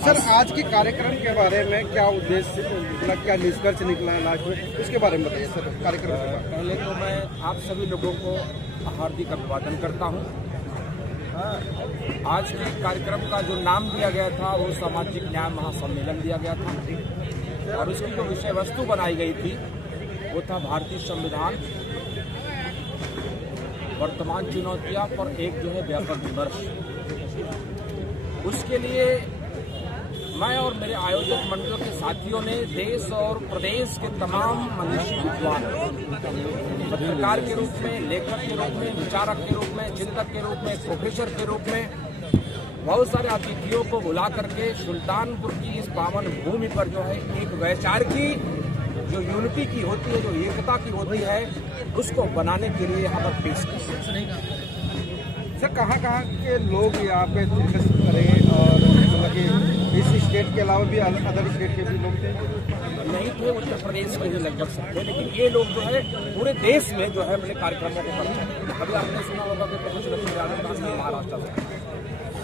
Sir, आज के कार्यक्रम के बारे में क्या उद्देश्य, मतलब क्या निष्कर्ष निकला है लास्ट में, उसके बारे में बताइए सर। कार्यक्रम के बारे में पहले तो मैं आप सभी लोगों को हार्दिक अभिवादन करता हूं। आज के कार्यक्रम का जो नाम दिया गया था वो सामाजिक न्याय महासम्मेलन दिया गया था और उसकी जो विषय वस्तु बनाई गई थी वो था भारतीय संविधान, वर्तमान चुनौतियां पर एक जो है व्यापक विमर्श। उसके लिए मैं और मेरे आयोजक मंडल के साथियों ने देश और प्रदेश के तमाम मनीषी विद्वान, पत्रकार के रूप में, लेखक के रूप में, विचारक के रूप में, चिंतक के रूप में, प्रोफेसर के रूप में बहुत सारे अतिथियों को बुला करके सुल्तानपुर की इस पावन भूमि पर जो है एक वैचारिकी जो यूनिटी की होती है, जो एकता की होती है, उसको बनाने के लिए यहाँ पर पेश कर सर, कहाँ के लोग यहाँ पे डिस्कस करें और मतलब कि इस स्टेट के अलावा भी अदर स्टेट के भी लोग नहीं थे, उत्तर प्रदेश के ही लगभग सब थे, लेकिन ये लोग जो है पूरे देश में जो है अपने कार्यक्रमों को करते हैं। अभी आपने सुना होगा कि प्रोफेसर महाराष्ट्र से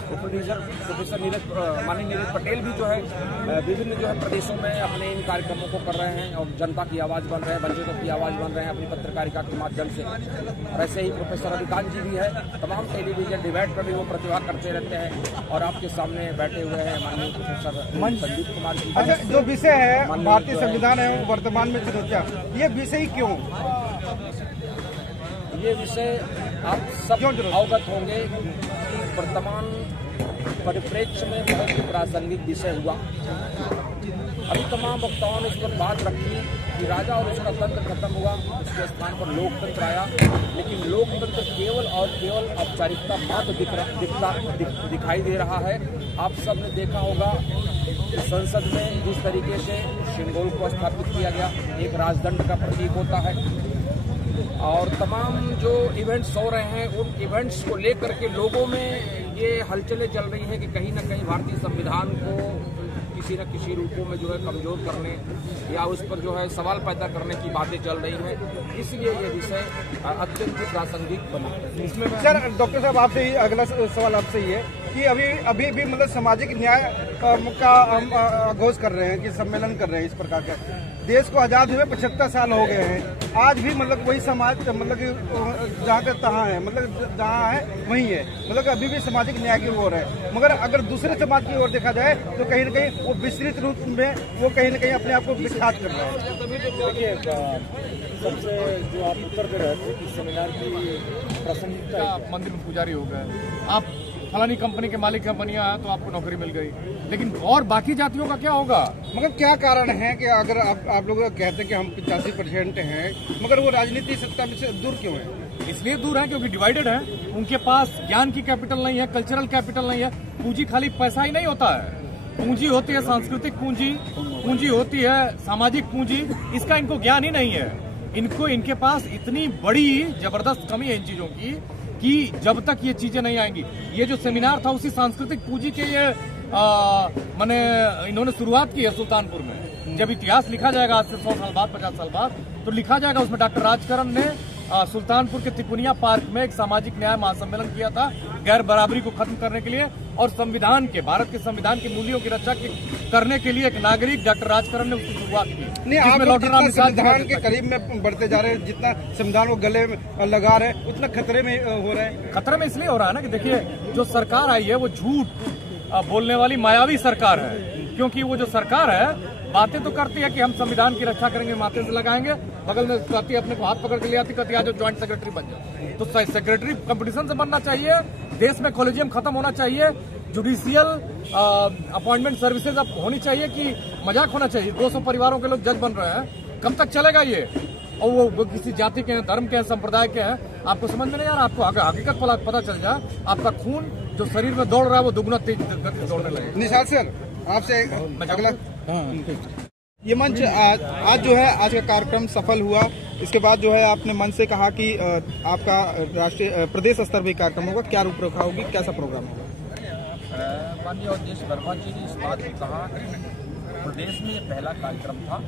प्रोफेसर माननीय नीरज पटेल भी जो है विभिन्न जो है प्रदेशों में अपने इन कार्यक्रमों को कर रहे हैं और जनता की आवाज़ बन रहे हैं, वंचितों की आवाज़ बन रहे हैं अपनी पत्रकारिता के माध्यम से। और ऐसे ही प्रोफेसर अभिकांत जी भी है, तमाम टेलीविजन डिबेट पर भी वो प्रतिभा करते रहते हैं और आपके सामने बैठे हुए हैं माननीय प्रोफेसर संदीप कुमार जी। अच्छा, जो विषय है भारतीय संविधान है वर्तमान में चुनौतियां, ये विषय क्यों? ये विषय आप सब अवगत होंगे कि वर्तमान परिप्रेक्ष्य में बहुत ही प्रासंगिक विषय हुआ। अभी तमाम वक्ताओं ने इस पर बात रखी कि राजा और उसका तंत्र खत्म हुआ, उसके स्थान पर लोकतंत्र आया, लेकिन लोकतंत्र केवल और केवल औपचारिकता मात्र दिखाई दे रहा है। आप सब ने देखा होगा कि संसद में जिस तरीके से सिंबल को स्थापित किया गया, एक राजदंड का प्रतीक होता है, और तमाम जो इवेंट्स हो रहे हैं उन इवेंट्स को लेकर के लोगों में ये हलचलें चल रही हैं कि कहीं ना कहीं भारतीय संविधान को किसी न किसी रूपों में जो है कमजोर करने या उस पर जो है सवाल पैदा करने की बातें चल रही हैं। इसलिए ये विषय अत्यंत प्रासंगिक बना है। इसमें सर, डॉक्टर साहब आपसे ही अगला सवाल आपसे ही है कि अभी भी मतलब सामाजिक न्याय का हम आघोष कर रहे हैं कि सम्मेलन कर रहे हैं इस प्रकार का। देश को आज़ाद हुए 75 साल हो गए हैं, आज भी मतलब वही समाज मतलब कि जहाँ का तहाँ है, मतलब जहाँ है वही है, मतलब अभी भी सामाजिक न्याय की ओर है। मगर अगर दूसरे समाज की ओर देखा जाए तो कहीं न कहीं वो विस्तृत रूप में वो कहीं न कहीं अपने आप को विख्यात कर रहा है। देखिए, सबसे जो आप उत्तर दे रहे थे कि सेमिनार की प्रासंगिकता, आप मंदिर में पुजारी हो गए, आप फलानी कंपनी के मालिक कंपनियां हैं तो आपको नौकरी मिल गई, लेकिन और बाकी जातियों का क्या होगा? मगर क्या कारण है कि अगर आप लोग कहते हैं कि हम 85% हैं, मगर वो राजनीति सत्ता में से दूर क्यों है? इसलिए दूर है क्योंकि डिवाइडेड है, उनके पास ज्ञान की कैपिटल नहीं है, कल्चरल कैपिटल नहीं है। पूंजी खाली पैसा ही नहीं होता है, पूंजी होती है सांस्कृतिक पूंजी, पूंजी होती है सामाजिक पूंजी। इसका इनको ज्ञान ही नहीं है। इनके पास इतनी बड़ी जबरदस्त कमी है इन चीजों की कि जब तक ये चीजें नहीं आएंगी। ये जो सेमिनार था उसी सांस्कृतिक पूंजी के ये माने इन्होंने शुरुआत की है सुल्तानपुर में। जब इतिहास लिखा जाएगा आज से 100 साल बाद, 50 साल बाद, तो लिखा जाएगा उसमें डॉक्टर राजकरण ने सुल्तानपुर के तिकुनिया पार्क में एक सामाजिक न्याय महासम्मेलन किया था गैर बराबरी को खत्म करने के लिए और संविधान के, भारत के संविधान के मूल्यों की रक्षा करने के लिए एक नागरिक डॉक्टर राजकरण ने उसकी शुरुआत की। नहीं, आप जितना संविधान के करीब में बढ़ते जा रहे हैं, जितना संविधान को गले में लगा रहे हैं, उतना खतरे में हो रहे हैं। खतरे में इसलिए हो रहा है ना कि देखिए, जो सरकार आई है वो झूठ बोलने वाली मायावी सरकार है। क्योंकि वो जो सरकार है बातें तो करती है कि हम संविधान की रक्षा करेंगे, माथे से लगाएंगे, बगल में कहती है अपने को हाथ पकड़ के ले आती, कहती है जो ज्वाइंट सेक्रेटरी बन जाओ। तो सेक्रेटरी कंपटीशन से बनना चाहिए, देश में कॉलेजियम खत्म होना चाहिए, जुडिशियल अपॉइंटमेंट सर्विसेज अब होनी चाहिए कि मजाक होना चाहिए। 200 परिवारों के लोग जज बन रहे हैं, कब तक चलेगा ये? और वो किसी जाति के हैं, धर्म के हैं, संप्रदाय के हैं, आपको समझ में नहीं आ रहा। आपको अगर हकीकत पता चल जाए, आपका खून जो शरीर में दौड़ रहा है वो दुगुना तेज गति से दौड़ने लगे। निशाद सर, आपसे अगला ये मंच आज जो है, आज का कार्यक्रम सफल हुआ। इसके बाद जो है आपने मंच से कहा कि आपका राष्ट्रीय प्रदेश स्तर भी कार्यक्रम होगा, क्या रूपरेखा होगी, कैसा प्रोग्राम होगा? माननीय अवधेश वर्मा जी ने इस बात को कहा, प्रदेश में ये पहला कार्यक्रम था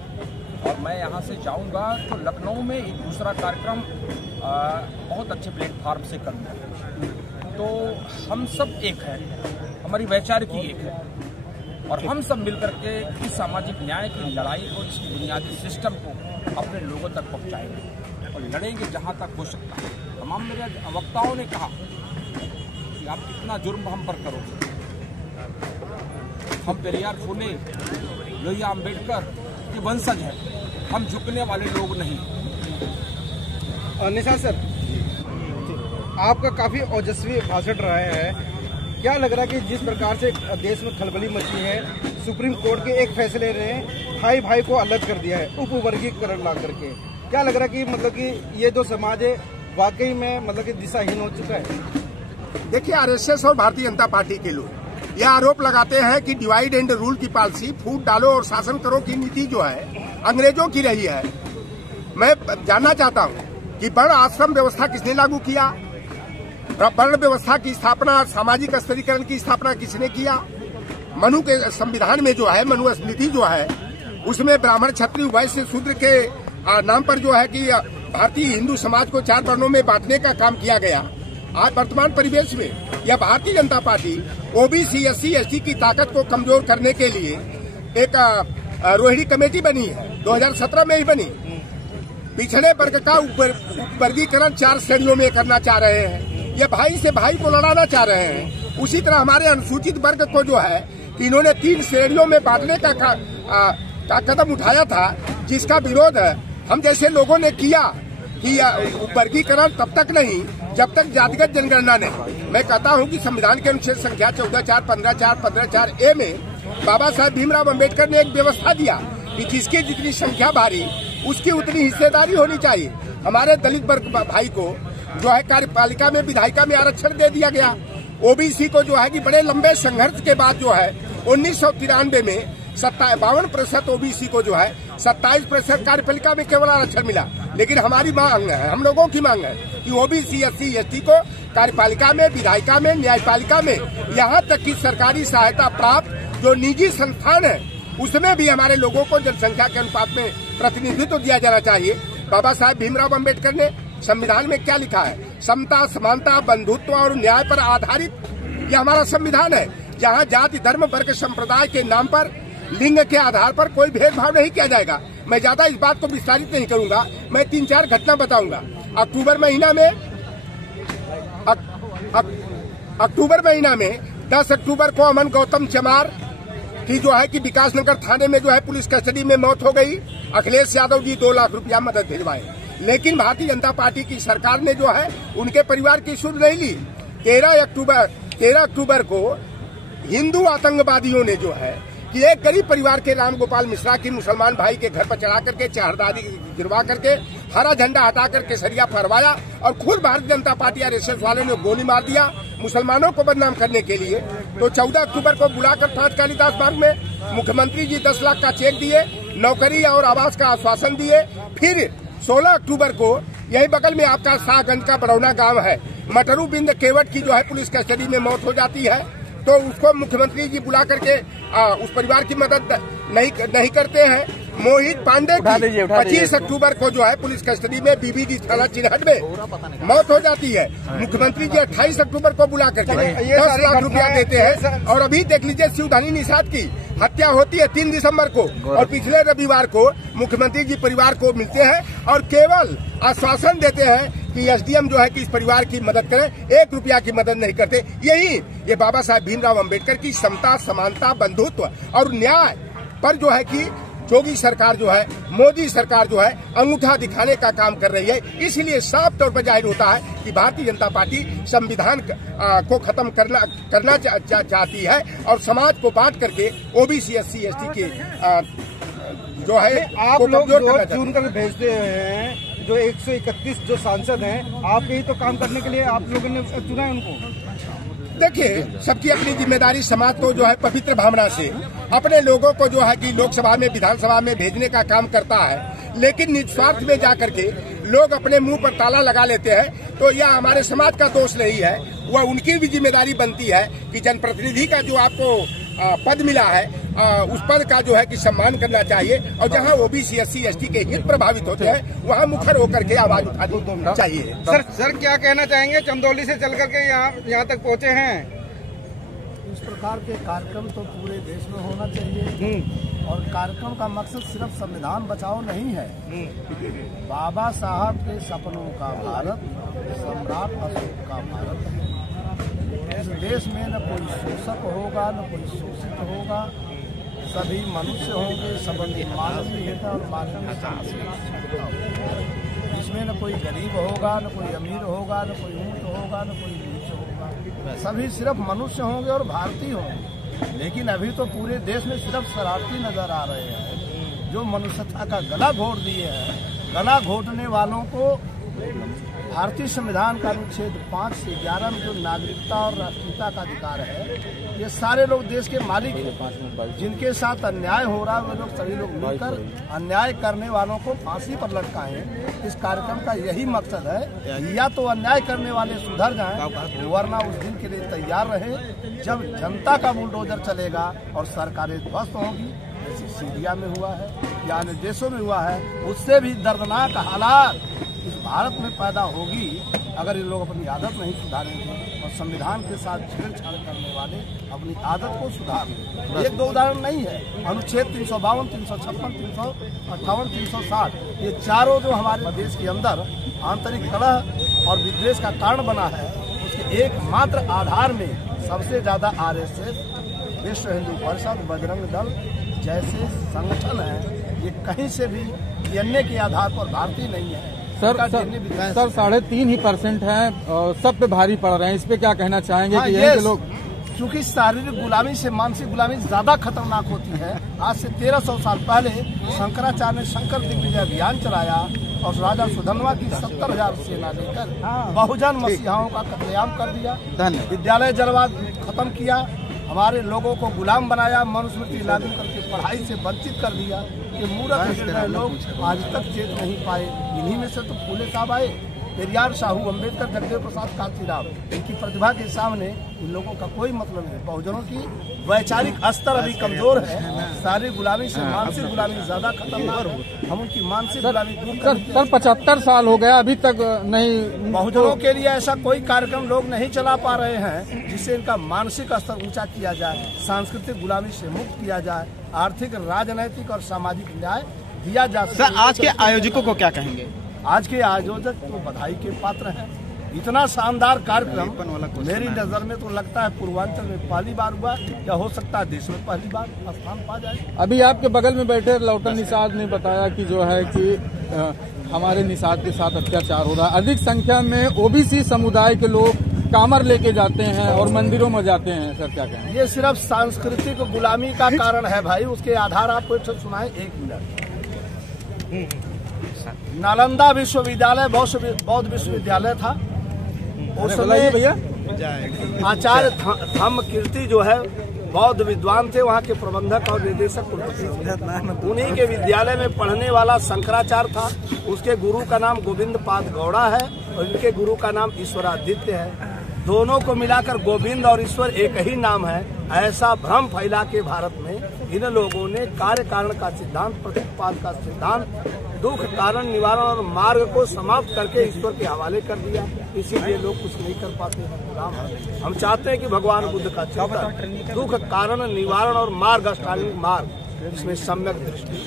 और मैं यहाँ से जाऊँगा तो लखनऊ में एक दूसरा कार्यक्रम बहुत अच्छे प्लेटफार्म से करूँगा। तो हम सब एक हैं, हमारी वैचारिकी एक है। और हम सब मिलकर के इस सामाजिक न्याय की लड़ाई को, इस बुनियादी सिस्टम को अपने लोगों तक पहुंचाएंगे और लड़ेंगे जहां तक हो सकता है। तमाम मेरे वक्ताओं ने कहा कि आप कितना जुर्म हम पर करोगे, हम पेरियार फुले लोहिया अम्बेडकर के वंशज हैं, हम झुकने वाले लोग नहीं। निशाद सर, आपका काफी ओजस्वी भाषण रहा है, क्या लग रहा है कि जिस प्रकार से देश में खलबली मची है, सुप्रीम कोर्ट के एक फैसले ने भाई भाई को अलग कर दिया है, उप वर्गीकरण ला करके, क्या लग रहा है कि मतलब कि ये जो समाज है वाकई में मतलब कि दिशाहीन हो चुका है? देखिए, आरएसएस और भारतीय जनता पार्टी के लोग यह आरोप लगाते हैं कि डिवाइड एंड रूल की पॉलिसी, फूट डालो और शासन करो की नीति जो है अंग्रेजों की रही है। मैं जानना चाहता हूं कि वर्ण आश्रम व्यवस्था किसने लागू किया, वर्ण व्यवस्था की स्थापना, सामाजिक स्तरीकरण की स्थापना किसने किया? मनु के संविधान में जो है, मनु स्मृति जो है, उसमें ब्राह्मण, क्षत्रिय, वैश्य, शूद्र के नाम पर जो है कि भारतीय हिंदू समाज को 4 वर्णों में बांटने का काम किया गया। आज वर्तमान परिवेश में यह Bharatiya Janata party OBC, SC, ST की ताकत को कमजोर करने के लिए एक रोहिणी कमेटी बनी है, 2017 में ही बनी। पिछड़े वर्ग का वर्गीकरण 4 श्रेणियों में करना चाह रहे हैं, ये भाई से भाई को लड़ाना चाह रहे हैं। उसी तरह हमारे अनुसूचित वर्ग को जो है कि इन्होंने 3 श्रेणियों में बांटने का कदम उठाया था, जिसका विरोध हम जैसे लोगों ने किया कि वर्गीकरण तब तक नहीं जब तक जातिगत जनगणना नहीं। मैं कहता हूं कि संविधान के अनुच्छेद संख्या 14(4), 15(4), 15(4)A में बाबा साहब भीमराव अम्बेडकर ने एक व्यवस्था दिया कि जिसकी जितनी संख्या भारी उसकी उतनी हिस्सेदारी होनी चाहिए। हमारे दलित वर्ग भाई को जो है कार्यपालिका में, विधायिका में आरक्षण दे दिया गया। ओबीसी को जो है कि बड़े लंबे संघर्ष के बाद जो है 1993 में 52% ओबीसी को जो है 27% कार्यपालिका में केवल आरक्षण मिला। लेकिन हमारी मांग है, हम लोगों की मांग है कि ओबीसी, एससी, एसटी को कार्यपालिका में, विधायिका में, न्यायपालिका में, यहाँ तक कि सरकारी सहायता प्राप्त जो निजी संस्थान है उसमें भी हमारे लोगों को जनसंख्या के अनुपात में प्रतिनिधित्व दिया जाना चाहिए। बाबा साहेब भीमराव अम्बेडकर ने संविधान में क्या लिखा है? समता, समानता, बंधुत्व और न्याय पर आधारित यह हमारा संविधान है, जहाँ जाति, धर्म, वर्ग, संप्रदाय के नाम पर, लिंग के आधार पर कोई भेदभाव नहीं किया जाएगा। मैं ज्यादा इस बात को विस्तारित नहीं करूंगा, मैं 3-4 घटना बताऊंगा। अक्टूबर महीना में 10 अक्टूबर को अमन गौतम चमार की जो है कि विकासनगर थाने में जो है पुलिस कस्टडी में मौत हो गई। अखिलेश यादव जी 2 लाख रुपया मदद भिजवाए, लेकिन भारतीय जनता पार्टी की सरकार ने जो है उनके परिवार की सुध नहीं ली। 13 अक्टूबर को हिंदू आतंकवादियों ने जो है कि एक गरीब परिवार के राम गोपाल मिश्रा की मुसलमान भाई के घर पर चढ़ा करके, चारदारी गिरवा करके, हरा झंडा हटा करके सरिया फहरवाया और खुद भारतीय जनता पार्टी आरएसएस वालों ने गोली मार दिया मुसलमानों को बदनाम करने के लिए। तो 14 अक्टूबर को बुलाकर पांच कालिदास बाग में मुख्यमंत्री जी 10 लाख का चेक दिए, नौकरी और आवास का आश्वासन दिए। फिर 16 अक्टूबर को यही बगल में आपका शाहगंज का बरौना गांव है, मटरू बिंद केवट की जो है पुलिस कस्टडी में मौत हो जाती है। तो उसको मुख्यमंत्री जी बुला करके उस परिवार की मदद नहीं करते हैं। मोहित पांडे की 25 अक्टूबर को जो है पुलिस कस्टडी में बीबीडी थाना चिन्हट में मौत हो जाती है। मुख्यमंत्री जी 28 अक्टूबर को बुला करके 10 लाख रुपया देते हैं। और अभी देख लीजिए शिवधानी निषाद की हत्या होती है 3 दिसंबर को, और पिछले रविवार को मुख्यमंत्री जी परिवार को मिलते हैं और केवल आश्वासन देते हैं कि एसडीएम जो है कि इस परिवार की मदद करें, 1 रुपया की मदद नहीं करते। यही ये बाबा साहब भीमराव अम्बेडकर की समता, समानता, बंधुत्व और न्याय पर जो है कि योगी सरकार जो है, मोदी सरकार जो है अंगूठा दिखाने का काम कर रही है। इसलिए साफ तौर पर जाहिर होता है कि भारतीय जनता पार्टी संविधान को खत्म करना चाहती है और समाज को बांट करके ओबीसी, एससी, एसटी के जो है आप लोग जो चुन कर भेजते हैं, जो 131 जो सांसद हैं, आप यही तो काम करने के लिए आप लोगों ने चुना है उनको। देखिए, सबकी अपनी जिम्मेदारी, समाज तो जो है पवित्र भावना से अपने लोगों को जो है कि लोकसभा में, विधानसभा में भेजने का काम करता है। लेकिन निस्वार्थ में जाकर के लोग अपने मुंह पर ताला लगा लेते हैं, तो यह हमारे समाज का दोष नहीं है, वह उनकी भी जिम्मेदारी बनती है कि जनप्रतिनिधि का जो आपको पद मिला है उस पद का जो है कि सम्मान करना चाहिए। और जहां ओबीसी, एससी, एसटी के हित प्रभावित होते हैं वहां मुखर होकर के आवाज उठानी चाहिए। सर क्या कहना चाहेंगे? चंदौली से चल करके यहाँ तक पहुँचे हैं। प्रकार के कार्यक्रम तो पूरे देश में होना चाहिए और कार्यक्रम का मकसद सिर्फ संविधान बचाओ नहीं है। बाबा साहब के सपनों का भारत, सम्राट अशोक का भारत है। इस देश में न कोई शोषक होगा न कोई शोषित होगा, सभी मनुष्य होंगे, सबकी मानवीयता और मानवीय समस्या होगा। इसमें न कोई गरीब होगा न कोई अमीर होगा न कोई ऊंच होगा न कोई नीच होगा, सभी सिर्फ मनुष्य होंगे और भारतीय होंगे। लेकिन अभी तो पूरे देश में सिर्फ शरारती नजर आ रहे हैं जो मनुष्यता का गला घोट दिए हैं। गला घोटने वालों को भारतीय संविधान का अनुच्छेद 5 से 11 में जो नागरिकता और राष्ट्रीयता का अधिकार है, ये सारे लोग देश के मालिक हैं। जिनके साथ अन्याय हो रहा है वो लोग सभी लोग मिलकर अन्याय करने वालों को फांसी पर लटकाएं। इस कार्यक्रम का यही मकसद है, या तो अन्याय करने वाले सुधर जाएं, वरना उस दिन के लिए तैयार रहे जब जनता का बुलडोजर चलेगा और सरकारें ध्वस्त होंगी, जैसे सीरिया में हुआ है या अन्य देशों में हुआ है। उससे भी दर्दनाक हालात इस भारत में पैदा होगी अगर ये लोग अपनी आदत नहीं सुधारेंगे और संविधान के साथ छेड़छाड़ करने वाले अपनी आदत को सुधार लें। एक दो उदाहरण नहीं है, अनुच्छेद 352, 356, 358, 360, ये चारों जो हमारे देश के अंदर आंतरिक कलह और विद्वेष का कारण बना है, उसके एकमात्र आधार में सबसे ज्यादा RSS, विश्व हिंदू परिषद, बजरंग दल जैसे संगठन है, ये कहीं से भी DNA के आधार पर भारतीय नहीं है। सर 3.5% है, सब पे भारी पड़ रहे हैं, इस पे क्या कहना चाहेंगे? हाँ, कि यही के लोग, क्योंकि शारीरिक गुलामी से मानसिक गुलामी ज्यादा खतरनाक होती है। आज से 1300 साल पहले शंकराचार्य ने शंकर दिग्विजय अभियान चलाया और राजा सुधन्वा की 70,000 सेना लेकर बहुजन मसीहाओं का कत्लेआम कर दिया, विद्यालय जलवाद खत्म किया, हमारे लोगों को गुलाम बनाया, मनुस्मृति लागू करके पढ़ाई से वंचित कर दिया। ये मूर्ख लोग आज तक चेत नहीं पाए। इन्हीं में से तो फूले साहब आए, पेरियार, साहू अम्बेडकर, जगदेव प्रसाद, कांशीराम। इनकी प्रतिभा के सामने इन लोगों का कोई मतलब नहीं। बहुजनों की वैचारिक स्तर अभी कमजोर है, सारी गुलामी से मानसिक गुलामी ज्यादा खतरनाक है। हम उनकी मानसिक गुलामी दूर करते हैं। 75 साल हो गया, अभी तक नहीं। बहुजनों के लिए ऐसा कोई कार्यक्रम लोग नहीं चला पा रहे हैं जिससे इनका मानसिक स्तर ऊंचा किया जाए, सांस्कृतिक गुलामी से मुक्त किया जाए, आर्थिक, राजनैतिक और सामाजिक न्याय दिया जा सके। सर, आज के आयोजकों को क्या कहेंगे? आज के आयोजक तो बधाई के पात्र हैं। इतना शानदार कार्यक्रम मेरी नजर में तो लगता है पूर्वांचल में पहली बार हुआ, या हो सकता है देश में पहली बार स्थान पा जाए। अभी आपके बगल में बैठे लौटन निषाद ने बताया कि जो है कि हमारे निषाद के साथ अत्याचार हो रहा है। अधिक संख्या में OBC समुदाय के लोग कामर लेके जाते हैं और मंदिरों में जाते हैं। सर क्या कहें? ये सिर्फ सांस्कृतिक गुलामी का कारण है भाई। उसके आधार आपको एक सुनाए, 1 मिनट। नालंदा विश्वविद्यालय बौद्ध विश्वविद्यालय था। उस समय आचार्य धम्मकीर्ति जो है बौद्ध विद्वान थे, वहाँ के प्रबंधक और निदेशक उन्हीं के विद्यालय में पढ़ने वाला शंकराचार्य था। उसके गुरु का नाम गोविंद पाद गौड़ा है और इनके गुरु का नाम ईश्वरादित्य है। दोनों को मिलाकर गोविंद और ईश्वर एक ही नाम है, ऐसा भ्रम फैला के भारत में इन लोगों ने कार्य कारण का सिद्धांत, प्रतिपाद का सिद्धांत, दुख कारण निवारण और मार्ग को समाप्त करके ईश्वर के हवाले कर दिया। इसीलिए लोग कुछ नहीं कर पाते हैं। हम चाहते हैं कि भगवान बुद्ध का चिंतन, दुख कारण निवारण और मार्ग, अष्टांगिक मार्ग, इसमें सम्यक दृष्टि,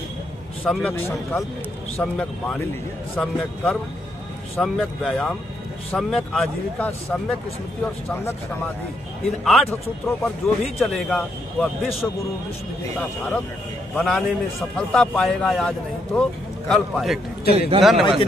सम्यक संकल्प, सम्यक वाणी, सम्यक कर्म, सम्यक व्यायाम, सम्यक आजीविका, सम्यक स्मृति और सम्यक समाधि, इन 8 सूत्रों पर जो भी चलेगा वह विश्व गुरु, विश्व विजेता भारत बनाने में सफलता पाएगा। आज नहीं तो कल पाएगा। धन्यवाद।